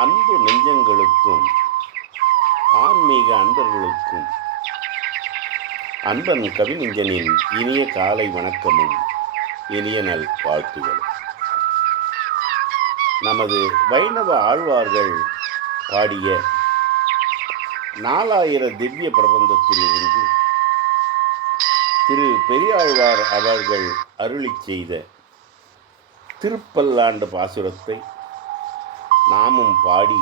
அன்பு நெஞ்சங்களுக்கும் ஆன்மீக அன்பர்களுக்கும் அன்பன் கவிஞனின் இனிய காலை வணக்கமும் இனிய நல் வாழ்த்துகளும். நமது வைணவ ஆழ்வார்கள் பாடிய நாலாயிர திவ்ய பிரபந்தத்திலிருந்து திரு பெரியாழ்வார் அவர்கள் அருளிச் செய்த திருப்பல்லாண்டு பாசுரத்தை நாமும் பாடி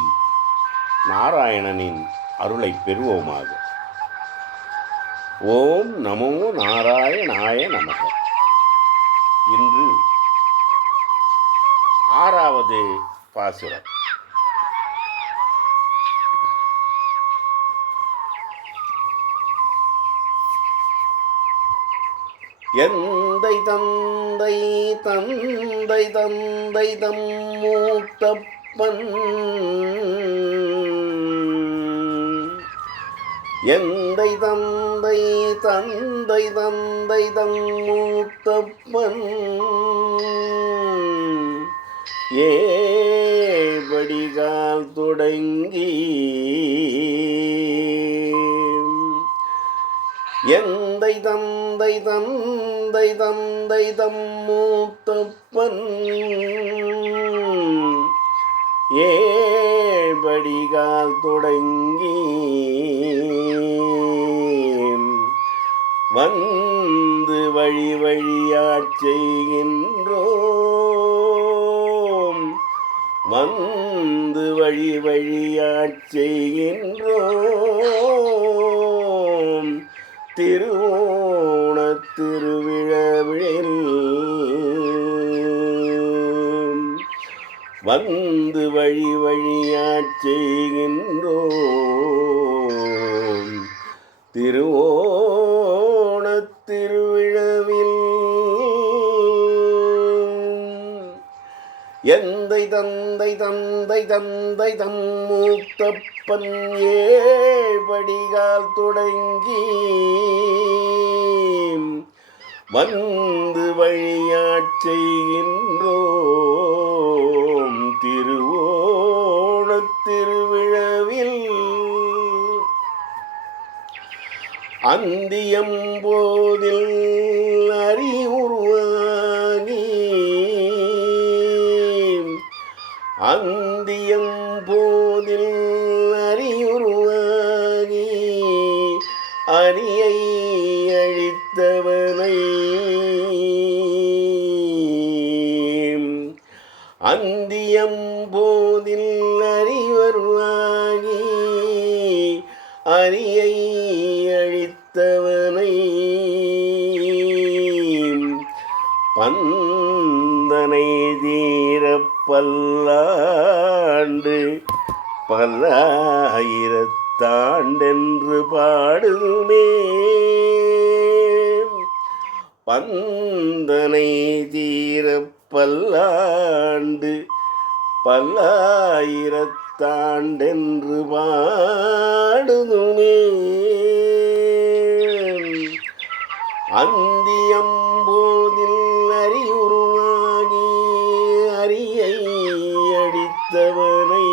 நாராயணனின் அருளை பெறுவோமாக. ஓம் நமோ நாராயணாய நமக. இன்று ஆறாவது பாசுரம். எந்தை தந்தை தந்தை தந்தை தம் மூத்த எந்தை தந்தை தந்தை தந்தை தம் மூத்தப்பன். ஏபடிகால் தொடங்கி. எந்தை தந்தை தந்தை தந்தை தம் மூத்தப்பன். ஏழ்படிகால் தொடங்கி வந்து வழி வழியாச் செய்கின்றோம். வந்து வழி வழியாச் செய்கின்றோம். திரு வந்து வழி வழியாச் செய்கின்றோம். திருவோண திருவிழவில் எந்தை தந்தை தந்தை தந்தை தம் மூத்தப்பன் ஏழ்படிகால் தொடங்கி வந்து வழியாட் செய்கின்றோம். அந்தியம் போதில் அறிவுருவானி. அந்தியம் போதில் அறிவுருவானி. அரியை அழித்தவனை. அந்தியம் பந்தனை தீரப்பல்லாண்டு பல்லாயிரத்தாண்டென்று பாடுமே. பந்தனை தீரப்பல்லாண்டு பல்லாயிரத்தாண்டென்று பாடுதுமே அடித்தவனை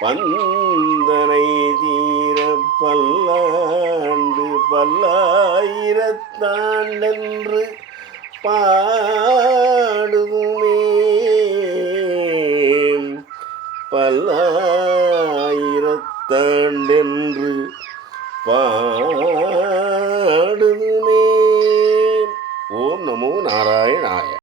பந்தனை தீர பல்லாண்டு பல்லாயிரத்தாண்டென்று பாடுமே பல்லாயிரத்தாண்டென்று பா